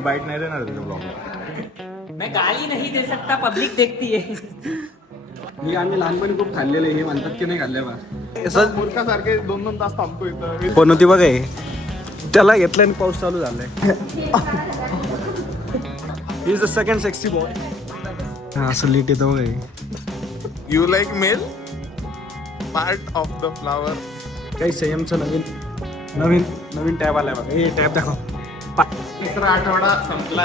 मी bite नाही देणार तुझ्या ब्लॉगला. मैं गाली नहीं दे सकता, पब्लिक देखती है. ही आम्ही लहानपणी खूप खाल्लेले, हे म्हणतात की नाही खाल्ले बा. असं मूर्खासारखे 2-2 तास थांबतो इथं. पण होती बघा हे, त्याला घेतलं आणि पाऊस चालू झालाय. He is the second sexy boy. हा असं लीट येतं बघा हे. You like male part of the flower. काही संयमचं नवीन टॅब आलाय बघा. हे टॅब दाखव. तिसरा आठवडा संपला.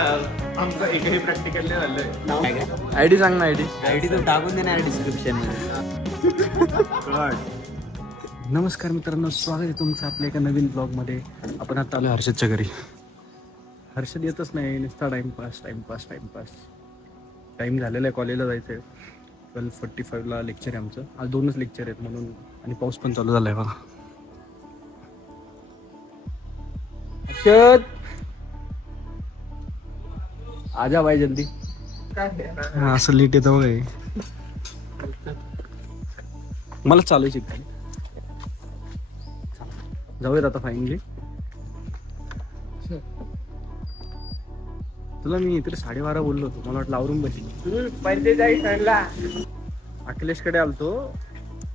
आमचं एकही प्रॅक्टिकल नाही झालंय. आयडी सांग ना. आयडी तो टाकून देणार डिस्क्रिप्शन मध्ये. नमस्कार मित्रांनो, स्वागत आहे तुमचं आपल्या एका नवीन ब्लॉगमध्ये. आपण आता आलो हर्षदच्या घरी. हर्षद येतच नाही, नुसता टाइमपास. टाईम झालेला आहे, कॉलेजला जायचं आहे. 12:45 लेक्चर आहे आमचं. आज 2च लेक्चर आहेत म्हणून, आणि पाऊस पण चालू झाला आहे बघा. हर्षद आजा भाई जल्दी. हा असं लीट येतं बघा हे. मला चालू शिकता. जाऊयात आता फायनली. तुला मी इकडे 12:30 बोललो होतो, मला वाटलं आवरून बसली. अखिलेशकडे आलतो.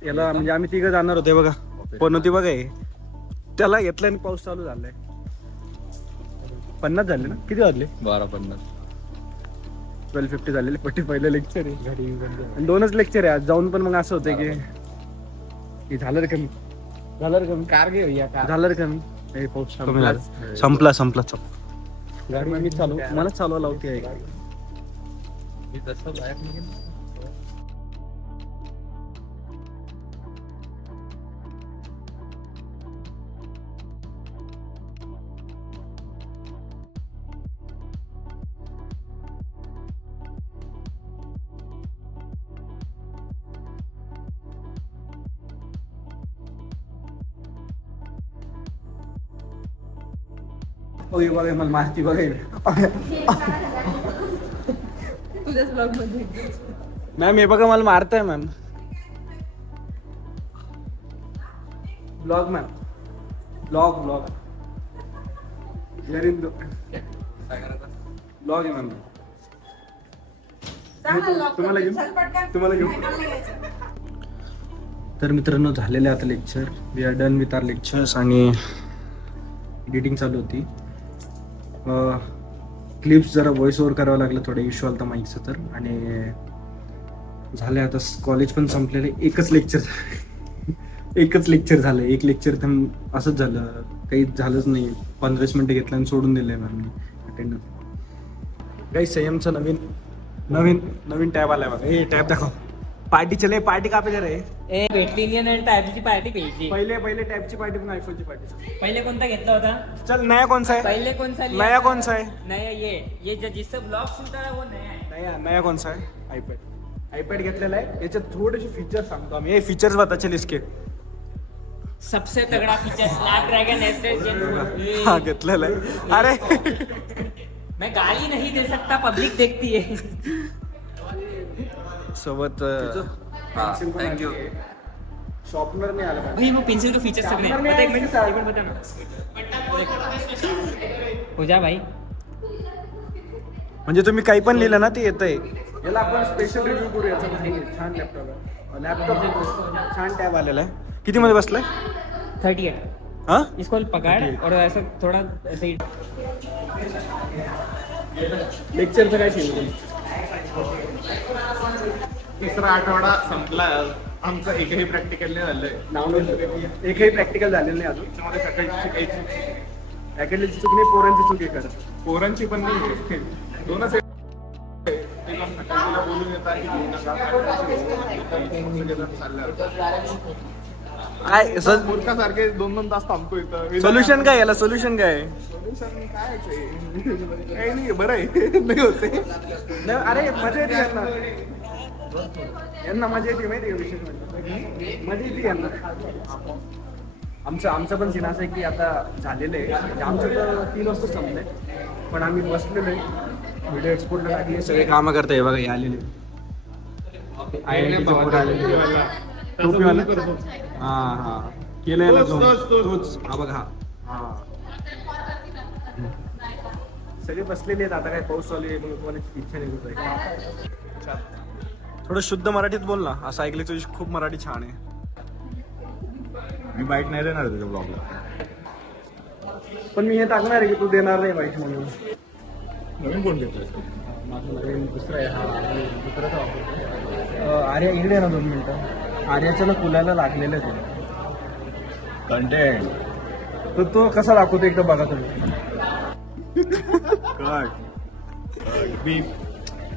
याला म्हणजे आम्ही तिघं जाणार होते बघा. पण होती बघा हे, त्याला घेतलं आणि पाऊस चालू झालाय. 50 झाले ना? किती वाजले? 12:50. 12:50 झालेले. 45 लेक्चर आहे आणि 2च लेक्चर आहे आज. जाऊन पण मग असं होतं की झालं रे कमी. कार घे भैया कार. झालं रे कमी. हे पाऊस कमी झाला. संपला. गाडी मी मला चालवा लावते आहे गाडी. मी तसं बाहेर निघेन. ओय बघा मला मारती बघायला. मॅम हे बघा मला मारताय मॅम. Blog ma'am. ब्लॉग आहे मॅम. तुम्हाला घेऊ. तर मित्रांनो झालेले आता lecture. We are done with our lectures आणि एडिटिंग चालू होती. क्लिप्स जरा व्हॉइस ओव्हर करावं लागलं, थोडं इश्यू आला माईकचं तर. आणि झाले आता कॉलेज पण संपलेले. एकच लेक्चर झालं. एक लेक्चर तर असंच झालं, काही झालंच नाही. 15 मिनिटं घेतलं आणि सोडून दिलंय मॅमने अटेंडन्स. काही संयमचं नवीन टॅब आलाय बघा. हे टॅब दाखव. पार्टी चले. पार्टी का पे जा रहे? भेटली नाही आणि टायपची पार्टी पाहिजे. पहिले टॅबची पार्टी पण आयफोनची पार्टी. पहिले कोणता घेतला होता? चल नया कौन सा है? पहिले कौन सा नया कौन सा है? नया ये जो जिससे ब्लॉग शूट है वो नया है. नया कौन सा है? आयपॅड घेतलेला आहे. याच्यात थोडेसे फीचर्स सांगतो आम्ही. हे फीचर्स बता चल इसके. सबसे तगड़ा फीचर स्नॅपड्रैगन एस Gen. हा घेतलेला आहे. अरे मैं गाली नहीं दे सकता, पब्लिक देखती है. सोबत थँक्यू. शॉर्पनर नाही आलं. भाई वो पेंसिल के फीचर सब नहीं पता. एक मिनट बता ना. हो जा भाई. म्हणजे तुम्ही काही पण लिहिलं ना ते येतंय. याला आपण स्पेशल रिव्ह्यू करू. याचा छान लॅपटॉप छान टॅब आलेला आहे. किती मध्ये बसलाय? 38. हा इसको पकड़ और ऐसा थोड़ा ऐसे ही. लेक्चरचं काय शिकवलं? तिसरा आठवडा संपला. आमचं एकही प्रॅक्टिकल नाही झालंय. एकही प्रॅक्टिकल झालेलं नाही अजून. त्याच्यामध्ये सकाळची शिकायची. अकॅडमीची चूक नाही, पोरांची चूक आहे करत. पोरांची पण नाही. 2च बोलून येतात की घेऊ नका. काय मूर्खासारखे 2-2 तास थांबतो इथं. सोल्युशन काय याला? सोल्युशन काय? सोल्युशन काय काही नाही. बरं आहे. नाही होते. अरे मजा येते यांना मजा येते माहिती आहे विशेष म्हणजे मजा येते यांना. आमचं पण सीन असं आहे की आता झालेलं आहे. म्हणजे आमचं तर 3 वाजता संपलंय, पण आम्ही बसलेलो आहे. व्हिडिओ एक्सपोर्टला टाकले, सगळे कामं करताय बघा. हे आलेले टोपीवाला. हा केलं याला तोच. हा बघा. हा सगळे बसलेले आहेत. आता काय पाऊस चालू आहे मग तुम्हाला इच्छा नाही होत आहे. थोडं शुद्ध मराठीत बोल ना. असं ऐकलं तुझी खूप मराठी छान आहे. मी बाईट नाही देणार तुझ्या ब्लॉगला. पण मी हे टाकणार आहे की तू देणार नाही बाईक म्हणून. नवीन कोण घेतलं? माझं नवीन दुसरं आहे. हा दुसऱ्याचा वापरतो. आर्या इकडे ना 2 मिनिटं. आर्याचं ना कुलाला लागलेलं आहे ते. कंटेंट तर तो कसा दाखवतो एकदा बघा तुम्ही.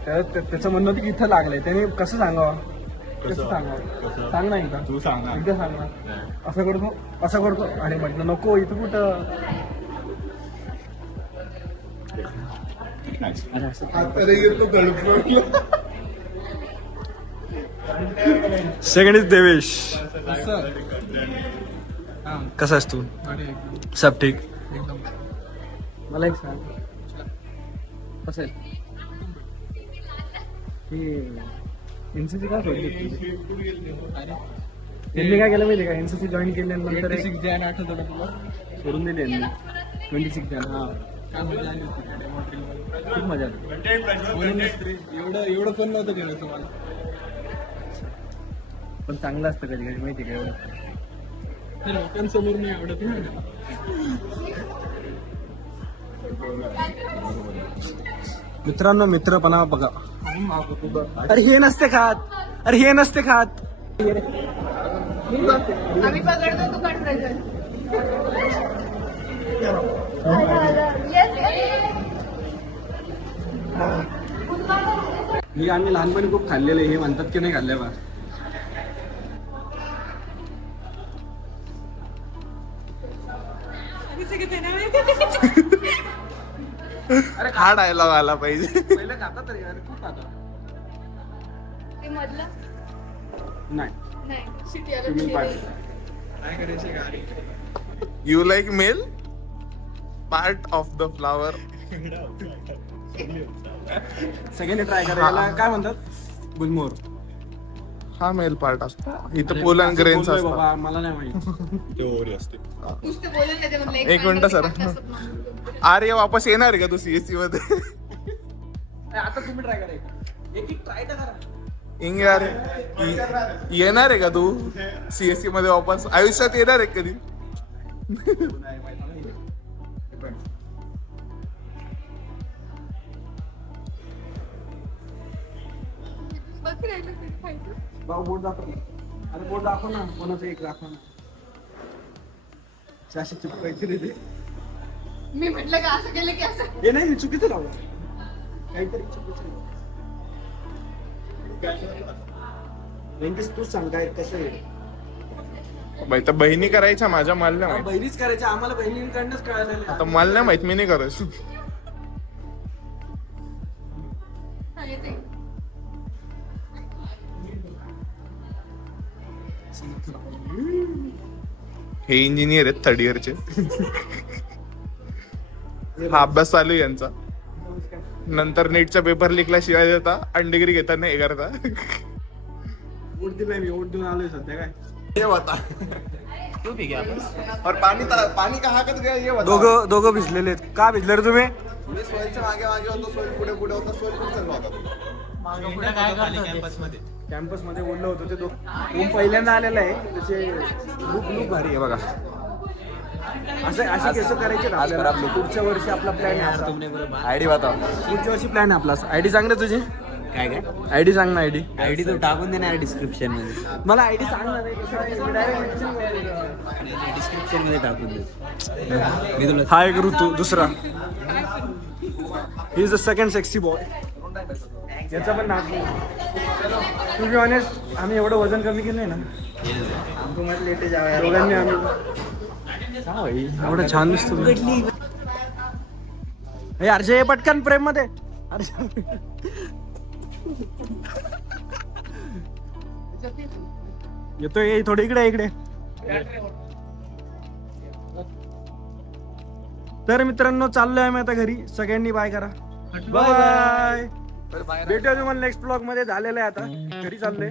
त्याचं म्हणणं होतं की इथं लागलंय. त्याने कसं सांगावं? कसं सांगावं? सांग ना एकदा. तू सांग ना. एकदा सांग ना. असं करतो असं करतो. अरे म्हटलं नको इथं कुठं. Second is Devesh. कसा आहेस तू? सब ठीक. मला एक सांग कसं आहे एनसीसी का सोडली? यांनी काय केलं माहिती का? एनसीसी जॉईन केल्यानंतर 26 जॅन आठवतं तुला सोडून दिली यांनी. 26 जॅन. हा खूप मजा आली. एवढं पण नव्हतं केलं तुम्हाला. पण चांगलं असतं कधी कधी माहिती का? एवढं लोकांसमोर नाही आवडत. मित्रांनो मित्रपणा बघा. अरे हे नसते खात. अरे हे नसते खात. आम्ही पकडतो तू कंट्रोल. ही आम्ही लहानपणी खूप खाल्लेले. हे म्हणतात की नाही खाल्ले बा. अरे हा डायलॉग आला पाहिजे. पहिलं खातात तरी यार खूप खातात. ते मधलं नाही नाही स्विमिंग पार्टी. शिटी काय करायचे गाडी. You like male part of the flower. सगळ्यांनी ट्राय करायला काय म्हणतात? गुलमोहर. हा मेल पार्ट असतो. इथं पोलन ग्रेन्स बोललोय असतात. बाबा मला नाही माहित. नुसतं बोलून नाही ते म्हणलं एक मिनिटं सर. आर्य वापस येणार आहे का तू सीएससी मध्ये? आता तुम्ही ट्राय करा. एक ट्राय तर करा. इंग यार येणार आहे का तू सीएससी मध्ये वापस? आयुष्यात येणार आहे कधी? बघ राहिलं ते खायचं. भाऊ बोट दाखव. अरे बोट दाखव ना. कोणाचं एक दाखव ना. अशी चिपकायची रे ते. मी म्हटलं का असं केलं की असं. हे नाही मी चुकीचं लावलं. काहीतरी चुकीचं. तूच सांग काय कसं आहे. बाई तर बहिणी करायच्या माझ्या मला नाही माहित. बहिणीच करायची. आम्हाला बहिणींकडनंच कळालेलं. आता मला नाही माहित. मी नाही करत. हा, येते. हे इंजिनियर आहेत 3rd इयरचे. हा अभ्यास चालू आहे यांचा. नंतर नीटच्या पेपर लिखला शिवाय देता आणि डिग्री घेताना हे करता. वोट दिलाय मी. वोट देऊन आलोय सध्या. काय ये बता. तू भी क्या और पाणी का हाकत गया ये बता. दोघं भिजलेले आहेत. का भिजले रे तुम्ही? मी सोयीच्या मागे मागे होतो. सोय पुढे पुढे होता. सोय पुढे चालला होता. कॅम्पस मध्ये ओढलं होतं ते दोन. पहिल्यांदा आलेला आहे. त्याचे लुक भारी आहे बघा. असे केस करायचे ना आपल्याला. पुढच्या वर्षी आपला प्लॅन आहे असा. आयडी बताओ. पुढच्या वर्षी प्लॅन आहे आपला. आयडी सांग ना तुझी. काय काय आयडी सांग ना. आयडी आयडी तो टाकून देणार डिस्क्रिप्शन मध्ये. मला आयडी सांग ना रे. कसं आहे? मी direct mention करेल. डिस्क्रिप्शन मध्ये टाकून दे. मी तुला हा एक ऋतू. दुसरा he is the second sexy boy. याचा पण नाक नाही. टू बी ऑनेस्ट आम्ही एवढं वजन कमी केलंय ना. दोघांनी आम्ही एवढं छान दिसतो. हे अर्जय पटकन प्रेम मध्ये. येतोय थोडं इकडे. तर मित्रांनो चाललोय आम्ही आता घरी. सगळ्यांनी बाय करा. बाय. भेटूया तुम्हाला नेक्स्ट ब्लॉग मध्ये. झालेलं आहे आता. घरी चाललोय.